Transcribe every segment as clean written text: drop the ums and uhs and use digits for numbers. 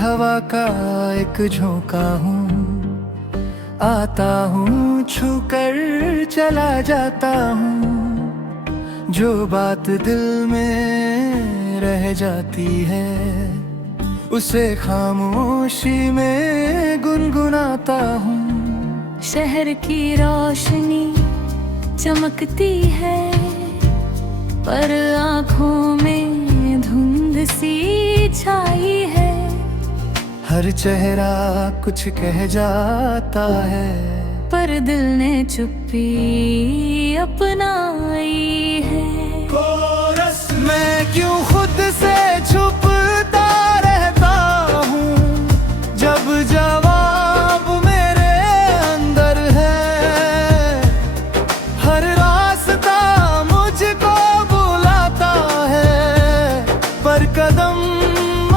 हवा का एक झोंका हूँ, आता हूँ छूकर चला जाता हूँ। जो बात दिल में रह जाती है उसे खामोशी में गुनगुनाता हूँ। शहर की रोशनी चमकती है पर आँखों में धुंध सी छाई है। हर चेहरा कुछ कह जाता है पर दिल ने चुप्पी अपनाई है। मैं क्यों खुद से छुपता रहता हूँ जब जवाब मेरे अंदर है। हर रास्ता मुझको बुलाता है पर कदम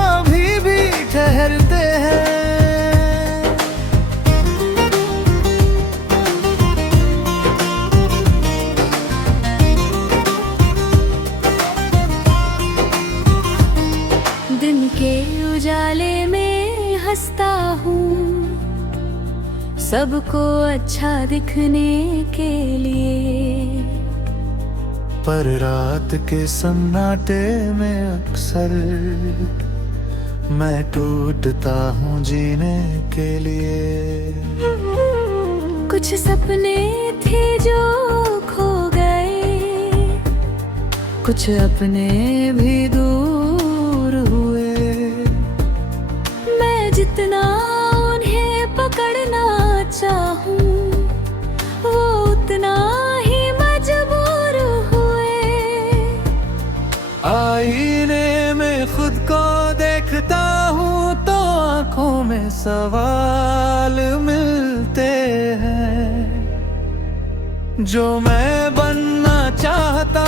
अभी भी ठहरते हैं। दिन के उजाले में हंसता हूँ सबको अच्छा दिखने के लिए। पर रात के सन्नाटे में अक्सर मैं टूटता हूँ जीने के लिए। कुछ सपने थे जो खो गए, कुछ अपने भी दूर हुए। मैं जितना उन्हें पकड़ना चाहूँ वो उतना ही मजबूर हुए। आईने में खुद को देखता हूँ तो आँखों में सवाल मिलते हैं। जो मैं बनना चाहता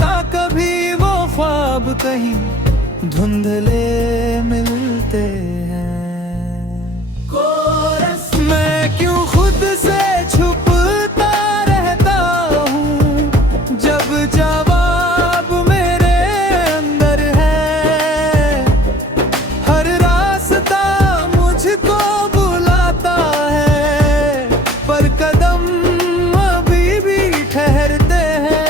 था कभी वो ख्वाब कहीं धुंधले मिलते हैं। मैं क्यों खुद से छुपता रहता हूँ जब जवाब मेरे अंदर है। हर रास्ता मुझको बुलाता है पर कदम अभी भी ठहरते हैं।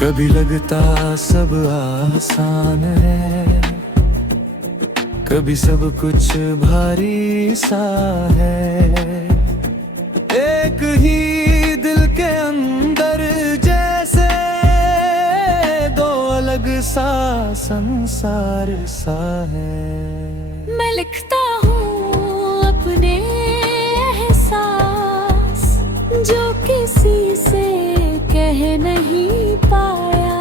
कभी लगता सब आसान है, कभी सब कुछ भारी सा है। एक ही दिल के अंदर जैसे दो अलग सा संसार सा है। मैं लिखता हूँ अपने एहसास जो किसी से कह नहीं पाया।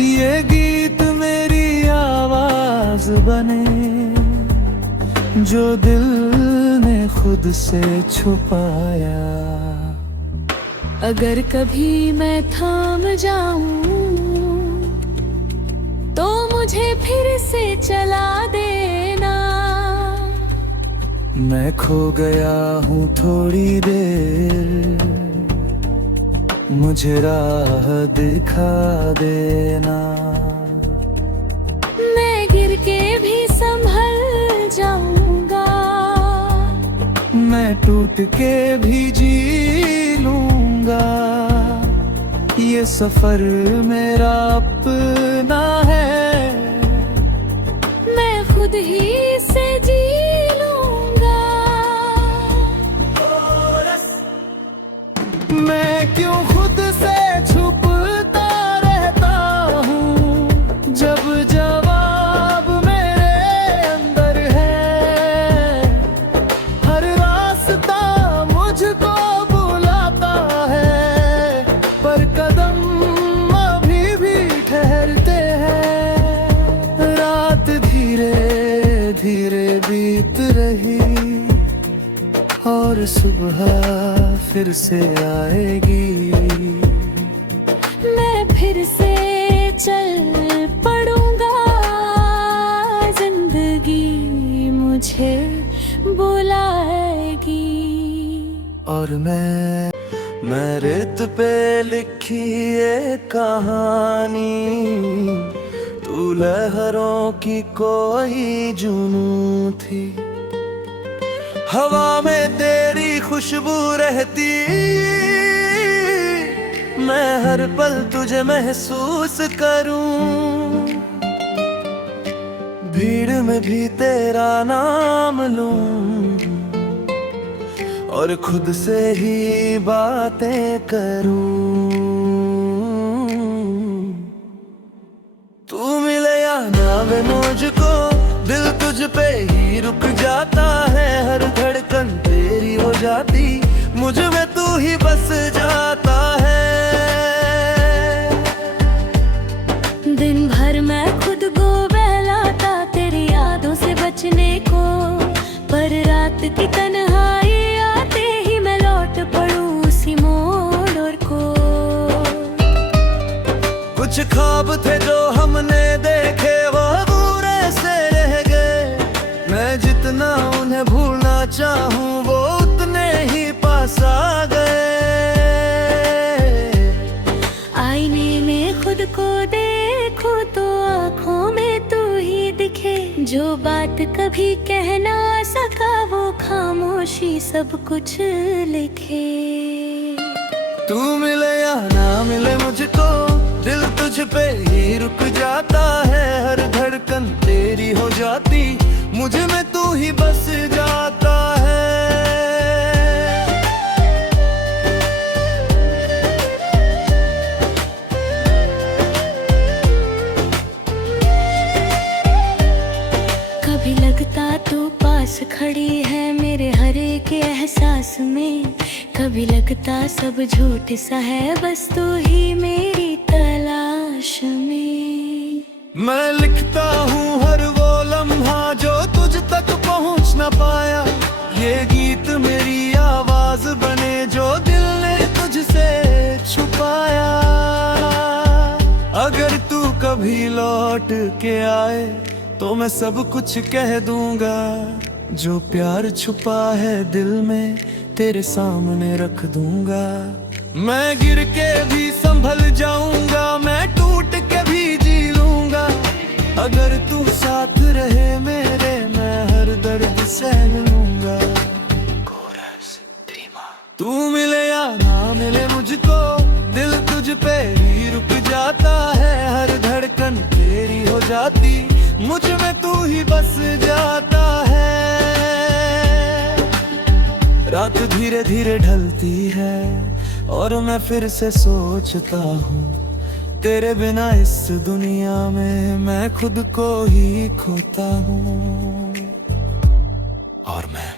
ये गीत मेरी आवाज बने जो दिल ने खुद से छुपाया। अगर कभी मैं थाम जाऊं तो मुझे फिर से चला देना। मैं खो गया हूँ थोड़ी देर, मुझे राह दिखा देना। मैं गिर के भी संभल जाऊंगा, मैं टूट के भी जी लूंगा। ये सफर मेरा अपना है, मैं खुद ही से जी लूंगा। मैं क्यों खुद से छुपता रहता हूँ जब जवाब मेरे अंदर है। हर रास्ता मुझको बुलाता है पर कदम अभी भी ठहरते हैं। रात धीरे धीरे बीत रही और सुबह फिर से आएगी। मैं फिर से चल पड़ूंगा, जिंदगी मुझे बुलाएगी। और मैं रेत पे लिखी ये कहानी, तू लहरों की कोई जुनून थी। हवा में तेरी खुशबू रहती, मैं हर पल तुझे महसूस करूं। भीड़ में भी तेरा नाम लूं और खुद से ही बातें करूं। तू मिले या ना मिले मुझको, दिल तुझ पे ही रुक जाता है। हर धड़कन तेरी हो जाती, मुझ में तू ही बस जाता है। दिन भर मैं खुद को बहलाता तेरी यादों से बचने को, पर रात की तन्हाई आते ही मैं लौट पड़ूं उसी मोड़ और को। कुछ ख्वाब थे जो हमने देखे वो अधूरे से रह गए। मैं जितना उन्हें भूलना चाहूं वो उतने ही पास आ गए। आईने में खुद को देखो तो आँखों में तू ही दिखे। जो बात कभी कह ना सका वो खामोशी सब कुछ लिखे। तू मिले या ना मिले मुझको, दिल तुझ पे ही रुक जाता है। हर धड़कन तेरी हो जाती, मुझ में तू ही बस जाता है। कभी लगता तू पास खड़ी है मेरे हर एक एहसास में, कभी लगता सब झूठ सा है बस तू ही मेरी तलाश में। मैं लिखता हूँ हर वो लम्हा जो तुझ तक पहुँच न पाया। ये गीत मेरी आवाज बने जो दिल ने तुझसे छुपाया। अगर तू कभी लौट के आए तो मैं सब कुछ कह दूंगा। जो प्यार छुपा है दिल में तेरे सामने रख दूंगा। मैं गिर के भी संभल जाऊंगा, मैं टूट के भी जी लूंगा। अगर तू साथ रहे मेरे मैं हर दर्द सहन लूंगा। तू मिले या ना मिले मुझको, दिल तुझ पे ही रुक जाता है। हर धड़कन तेरी हो जाती, मुझ में तू ही बस जाता है। रात धीरे धीरे ढलती है और मैं फिर से सोचता हूँ, तेरे बिना इस दुनिया में मैं खुद को ही खोता हूँ। और मैं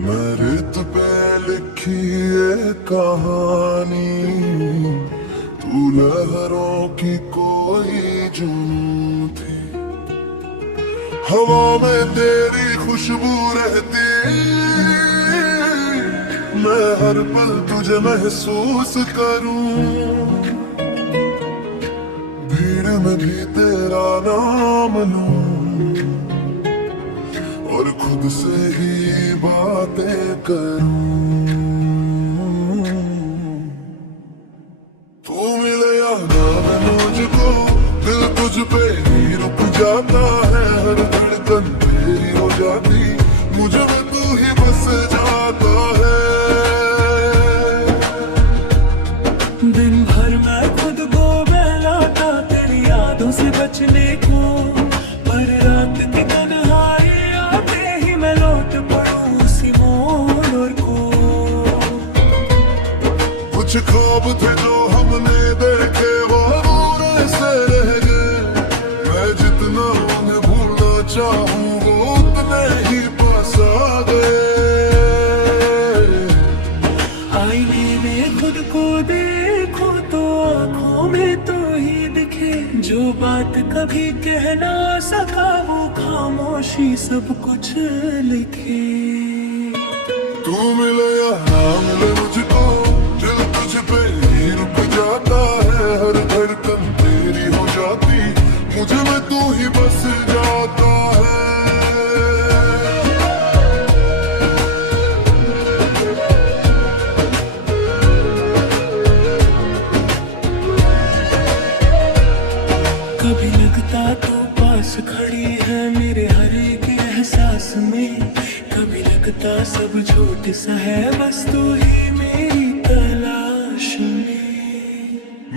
मैं रेत पे लिखी ये कहानी, तू लहरों की कोई जुनून थी। हवा में तेरी खुशबू रहती, मैं हर पल तुझे महसूस करूं। भीड़ में भी तेरा नाम लूं और खुद से ही बातें करूं। तू मिले या ना मिले मुझको, दिल तुझ पे ही रुक जाता है। हर धड़कन तेरी हो जाती, मुझ में तू ही बस जाता है। दिन भर मैं खुद को बहलाता तेरी यादों से बचने को, पर रात की तन्हाई आते ही मैं लौट पड़ूं उसी मोड़ को। कुछ ख्वाब थे जो हमने देखे वो अधूरे से रह गए। मैं जितना उन्हें भूलना चाहूं वो उतने ही पास आ गए। आईने में खुद को देखो तो आँखों में तू जो बात कभी कह ना सका वो खामोशी सब कुछ लिखे। तू मिले या ना मिले मुझको, दिल तुझ पे ही रुक जाता है, हर धड़कन तेरी हो जाती, मुझे में तू ही बस जाता है। कभी लगता तो पास खड़ी है मेरे हर एक एहसास में, कभी लगता सब झूठ सा है बस तू ही मेरी तलाश में।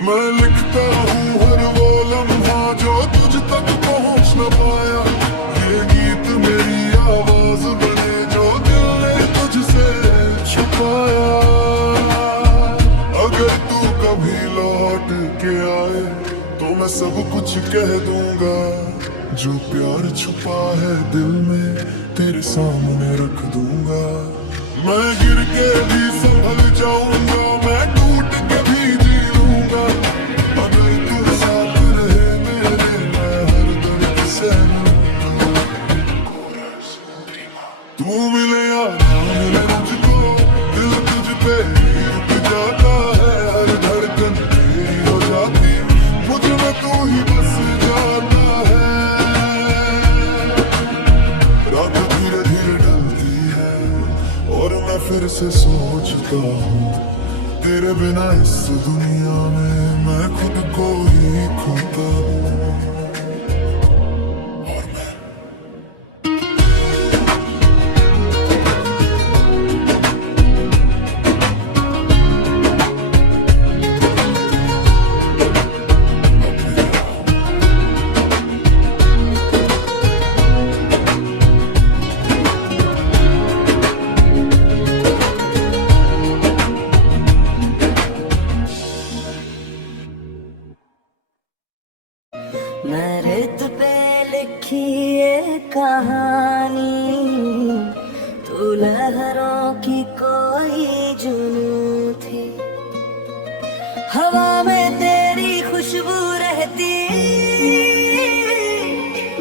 मैं लिखता हूँ हर वो लम्हा जो तुझ तक पहुँच न पाया, ये गीत मेरी आवाज बने जो दिल ने तुझसे छुपाया। अगर तू कभी लौट के आए तो मैं सब कुछ कह दूंगा, जो प्यार छुपा है दिल में तेरे सामने रख दूंगा। मैं गिर के भी संभल जाऊंगा, मैं टूट के भी जी लूंगा, अगर तू साथ रहे मेरे मैं हर दर्द से लूंगा। तू मिले या ना मिले मुझको, दिल तुझ पे ही रुक जाता है, हर धड़कन तेरी हो जाती, मुझ में तू ही बस जाता है। रात धीरे धीरे ढलती है और मैं फिर से सोचता हूँ, तेरे बिना इस दुनिया में मैं खुद को ही खोता हूँ। और मैं मैं रेत पे लिखी ये कहानी, तू लहरों की कोई जुनून थी, हवा में तेरी खुशबू रहती,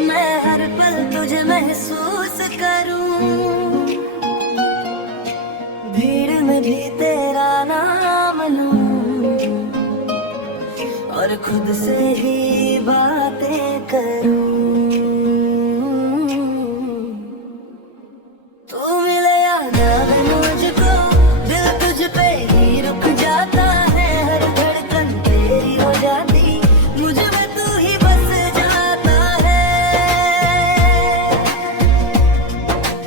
मैं हर पल तुझे महसूस करूं, भीड़ में भी तेरा नाम लूं और खुद से ही बातें करूं। तू मिले या ना मिले मुझको, दिल तुझ पे ही रुक जाता है, हर धड़कन तेरी हो जाती, मुझ में तू ही बस जाता है।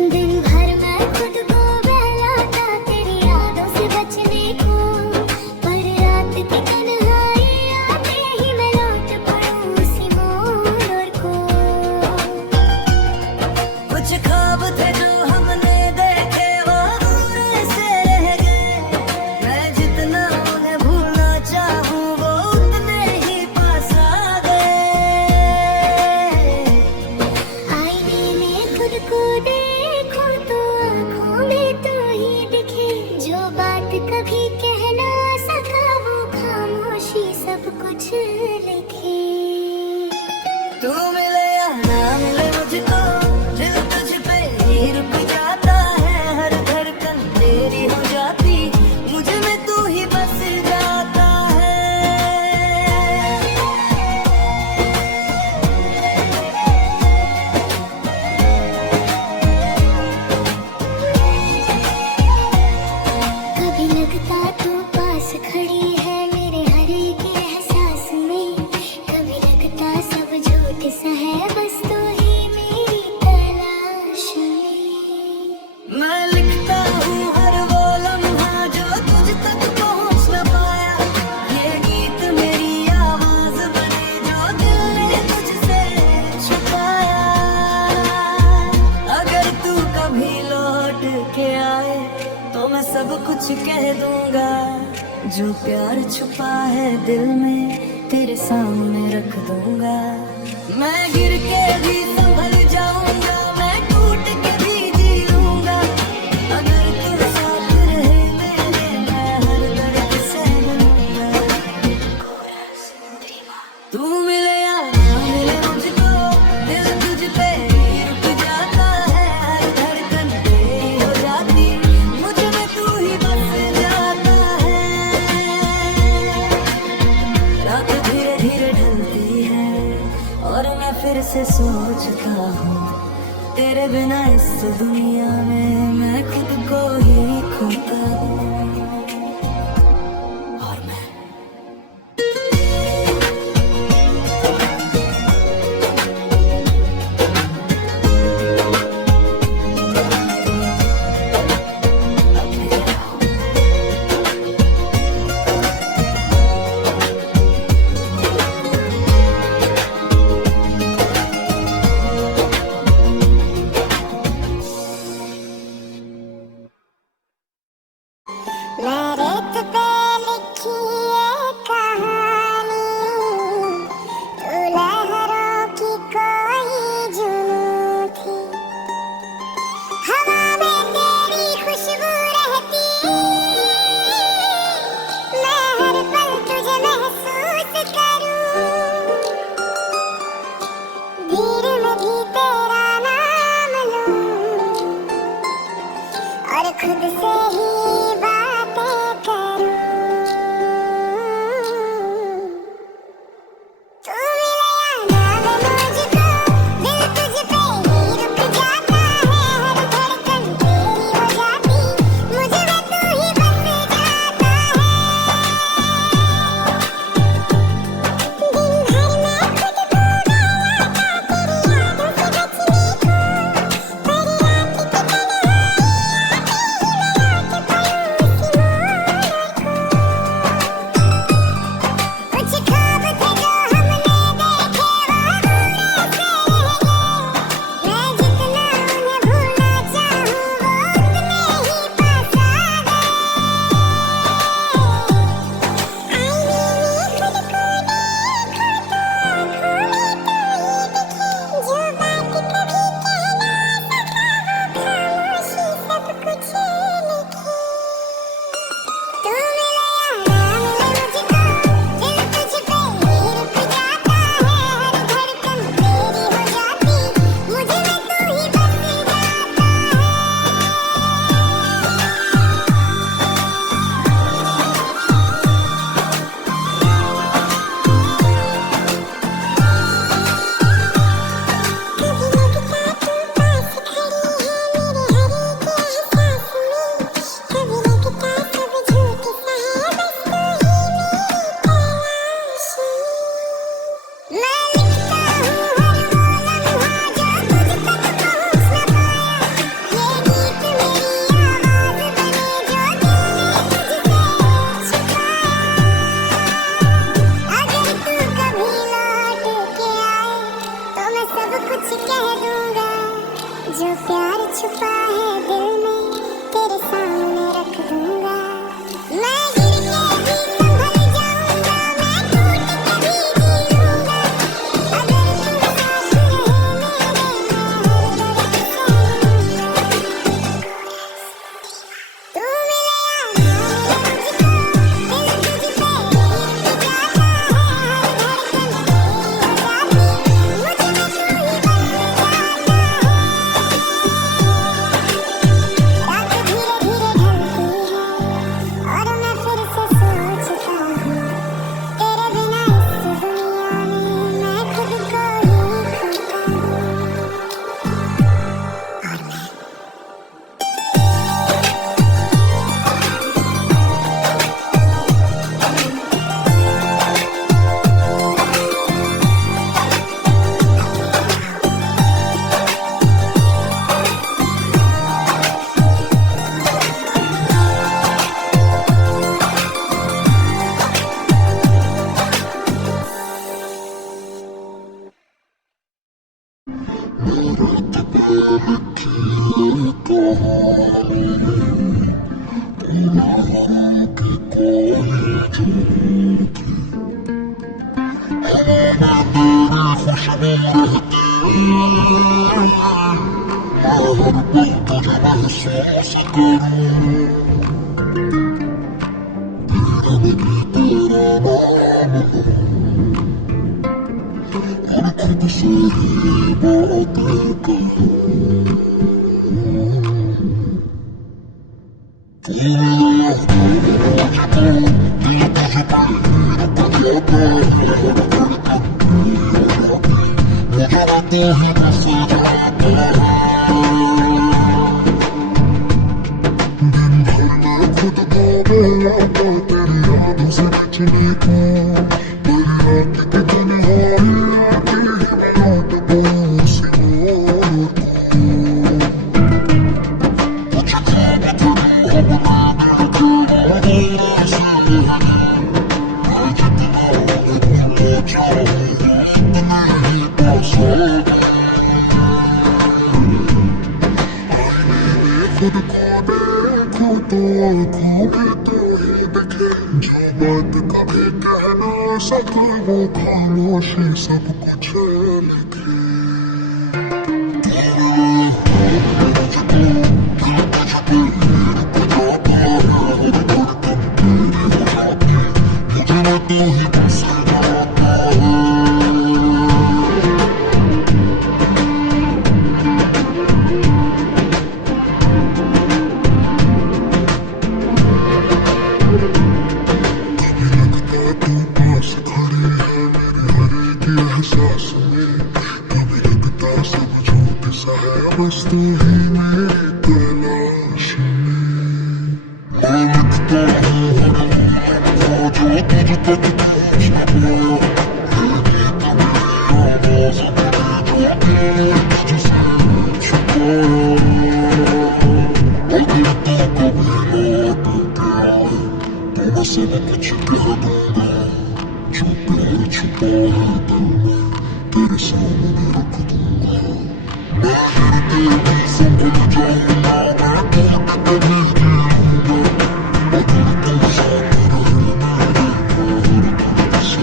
दिन भर मैं खुद को बहलाता तेरी यादों से बचने को, पर रात की तन्हाई आते ही मैं लौट पड़ूं उसी मोड़ को। कुछ ख्वाब थे जो हमने देखे वो दूर से रह गए, मैं जितना उन्हें भूलना चाहूँ वो उतने ही पास आ गए। आईने में खुद को देखो तो आँखों में तो ही दिखे, जो बात कभी कह ना सका वो खामोशी सब कुछ लिखे। तू मिले या ना मिले मुझको, दिल तुझ पे ही रुक जाता है, हर धड़कन तेरी हो जाती, मुझ में तू ही बस जाता है। कभी लगता तो पास खड़ी है मेरे हर एक एहसास में, कभी लगता सब झूठ सा है बस तू ही मेरी तलाश में। मैं लिखता हूँ हर वो लम्हा जो तुझ तक पहुँच न पाया, ये गीत मेरी आवाज बने जो दिल ने तुझसे छुपाया। अगर तू कभी लौट के आए तो मैं सब कुछ कह दूंगा, जो प्यार छुपा है दिल में तेरे सामने रख दूंगा। मैं गिर के भी संभल जाऊंगा, मैं टूट के भी जी लूंगा, अगर तू साथ रहे मेरे मैं हर दर्द से लूंगा। तू मिले या फिर से सोचता हूँ, तेरे बिना इस दुनिया में मैं खुद को ही खोता हूँ। और मैं रेत पे लिखी ये कहानी, तू लहरों की कोई जुनून थी। हवा में तेरी खुशबू रहती, मैं हर पल तुझे महसूस करूं। भीड़ में भी तेरा नाम लूं और खुद से ही जो प्यार छुपा है दिल में तेरे सामने रख दूंगा। मैं गिर के भी संभल जाऊंगा, मैं टूट के भी जी लूंगा। अगर तू साथ रहे मुझे खुद को बेलाता तेरी यादों से बचने को पर रात की तन्हाई आती है मैं लौट पाऊं उसी ओर को कुछ ख्वाब करूं अब मैं दिल के से मैं जितना भूल जाऊं इतना ही पास खुद को देखो तो आँखों में तो ही दिखे जो बात कभी कह ना सके वो खामोशी सब कुछ लिखे मुझे मैं तू ही बस जाता है एहसास में कभी लगता सब झूठ सा है बस तू ही मेरी तलाश में मैं लिखता हूँ वो जो तुझ तक पहुँच न पाया ये गीत मेरी आवाज़ मेरी जो तेरे तुझसे छुपाया अगर तू कभी लौट के आए तो मैं सब कुछ कह दूंगा जो प्यार छुपा है दिल में तेरे सामने रख दूंगा मैं तेरे दिल से भूल जाऊंगा मैं टूट कभी जीऊंगा अगर तू साथ रहे मेरे प्यार से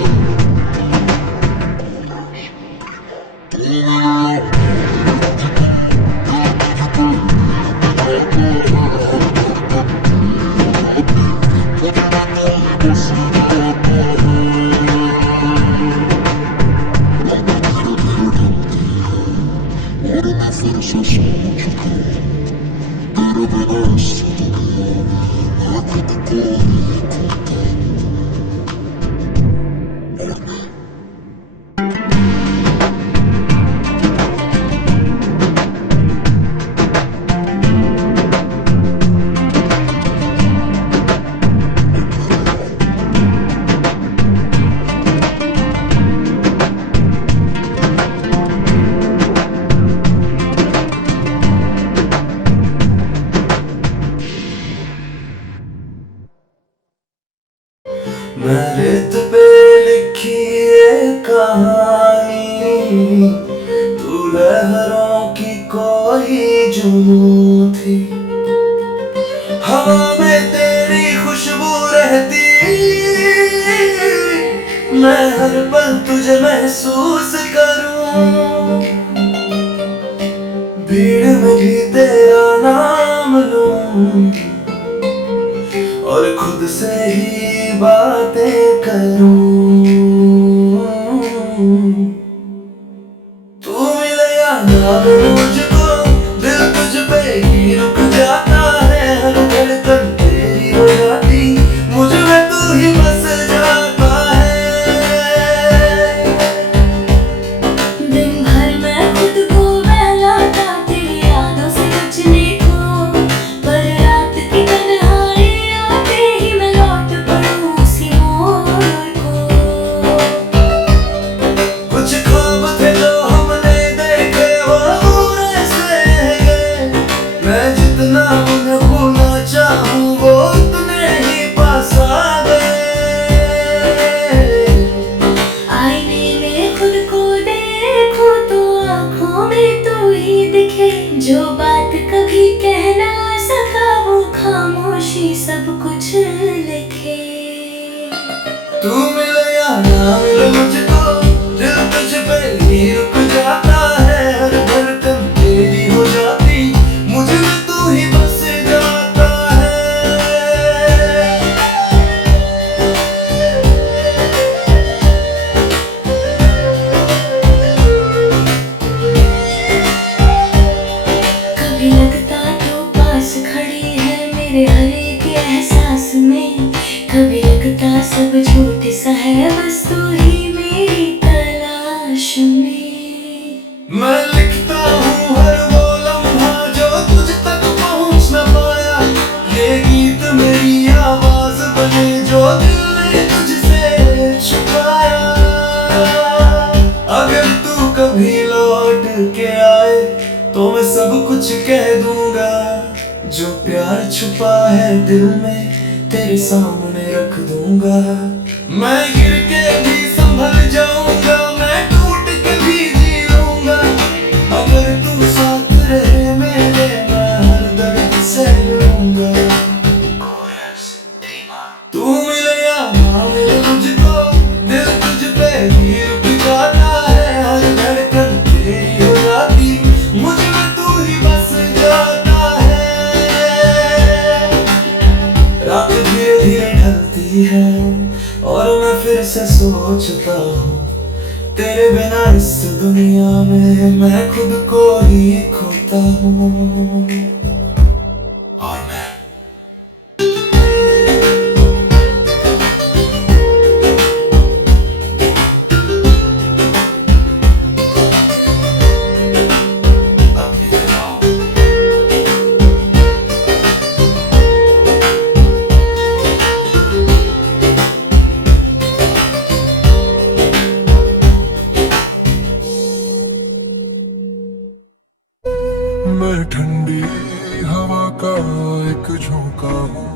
मैं रेत पे लिखी ये कहानी तू लहरों की कोई जुनून थी हवा में तेरी खुशबू रहती मैं हर पल तुझे महसूस करूं भीड़ में भी तेरा नाम लूं और खुद से ही बातें करूं तू मिले या ना मिले मुझको दिल तुझ पे ही रुक जाता है हर धड़कन तेरी हो जाती मुझ में तू ही बस जाता है दिन भर मैं खुद को बहलाता तेरी यादों से बचने को पर रात की तन्हाई आते ही मैं लौट पड़ूं उसी मोड़ को कुछ ख्वाब थे जो हमने देखे वो पूरे से गए मैं जितना उन्हें भूलना चाहूँ वो उतने ही पास आ गए आईने में खुद को देखो तो आँखों में तू ही दिखे जो बात कभी कह ना सका वो खामोशी सब कुछ लिखे तू मिले या ना मिले मुझको दिल तुझ पे ही रुक जाता है हर धड़कन तेरी हो जाती मुझ में तू ही बस जाता है कभी लगता तो पास खड़ी है मेरे हर एक एहसास में कभी लगता सब झूठ सा है बस तू ही मेरी तलाश में कुछ कह दूंगा, जो प्यार छुपा है दिल में तेरे सामने रख दूंगा। मैं गिर के भी संभल जाऊंगा, मैं टूट के भी जी लूंगा, अगर तू साथ रहे मेरे मैं हर दर्द सह लूंगा। तू मिले या ना मिले मुझको, दिल तुझ पे ही रुक जाता है, हर धड़कन तेरी हो जाती, मुझ में तू ही बस जाता है। रात धीरे धीरे ढलती है और मैं फिर से सोचता हूँ, तेरे बिना इस दुनिया में मैं खुद को ही खोता हूँ। और मैं मैं ठंडी हवा का एक झोंका हूँ,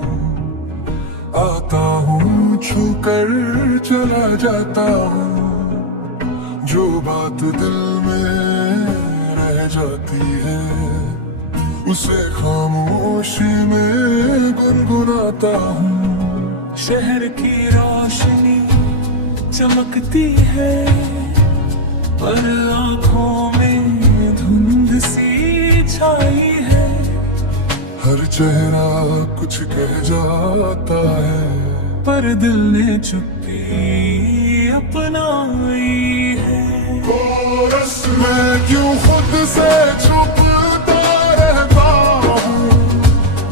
आता हूँ छू कर चला जाता हूँ, जो बात दिल में रह जाती है उसे खामोशी में गुनगुनाता हूँ। शहर की रोशनी चमकती है पर आंखों में धुंध सी छाई है, हर चेहरा कुछ कह जाता है पर दिल ने चुप्पी अपनाई है। कोरस में क्यों खुद से छुपता रहता हूँ,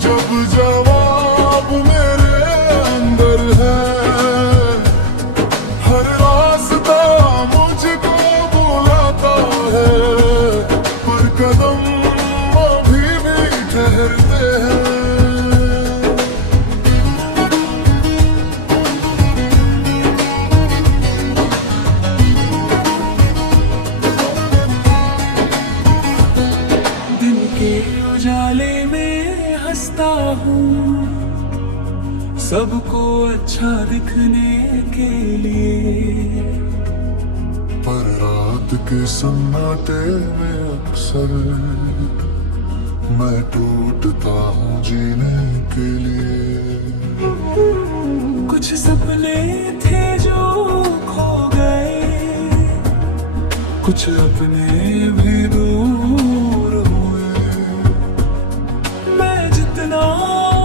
जब जवाब मेरे अंदर है, हर रास्ता मुझको बुलाता है, पर कदम अभी भी ठहरते हैं। दिन के उजाले में हंसता हूँ, सबको अच्छा दिखने के लिए, पर रात के सन्नाटे में अक्सर मैं टूटता हूँ जीने के लिए। कुछ सपने थे जो खो गए, कुछ अपने भी दूर हुए, मैं जितना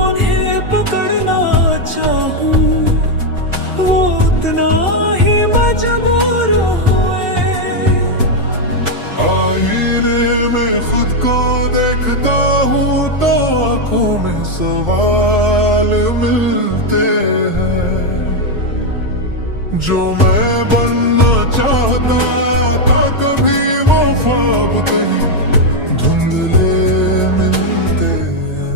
उन्हें पकड़ना चाहूँ वो उतना ही मजबूर हुए। आईने में खुद को देखता हूँ तो आंखों में सवाल मिलते हैं, जो मैं बनना चाहता था कभी वो ख्वाब कहीं धुंधले मिलते हैं।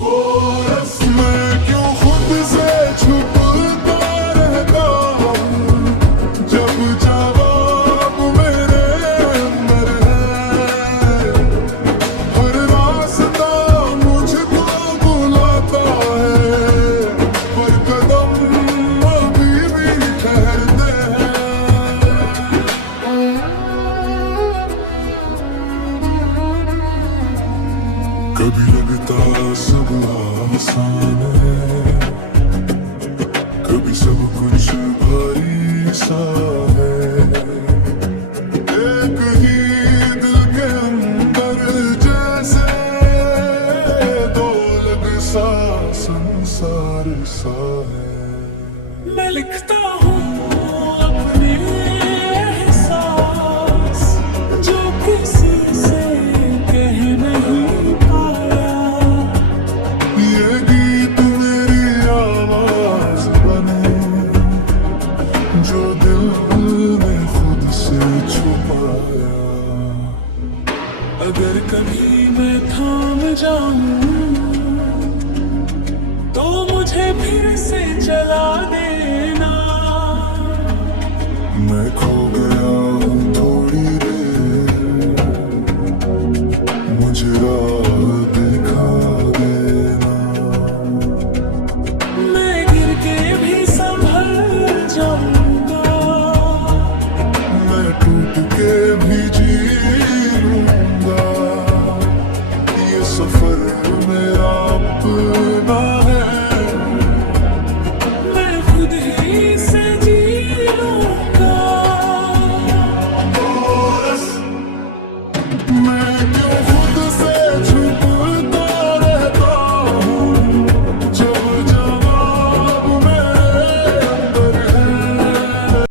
कोरस में क्यों खुद से छुपता रहता हूँ, जब जवाब मेरे अंदर है, हर रास्ता मुझको बुलाता है, पर कदम अभी भी ठहरते हैं। कभी लगता सब आसान है, कभी सब कुछ भारी सा है, एक ही दिल के अंदर जैसे दो अलग सा संसार सा है। मैं लिखता हूँ अपने एहसास जो किसी से कह नहीं पाया, ये गीत मेरी आवाज बने जो दिल ने खुद से छुपाया। अगर कभी मैं थाम जाऊं तो मुझे फिर से चला देना। मैं खो गया हूँ थोड़ी देर, टूट के भी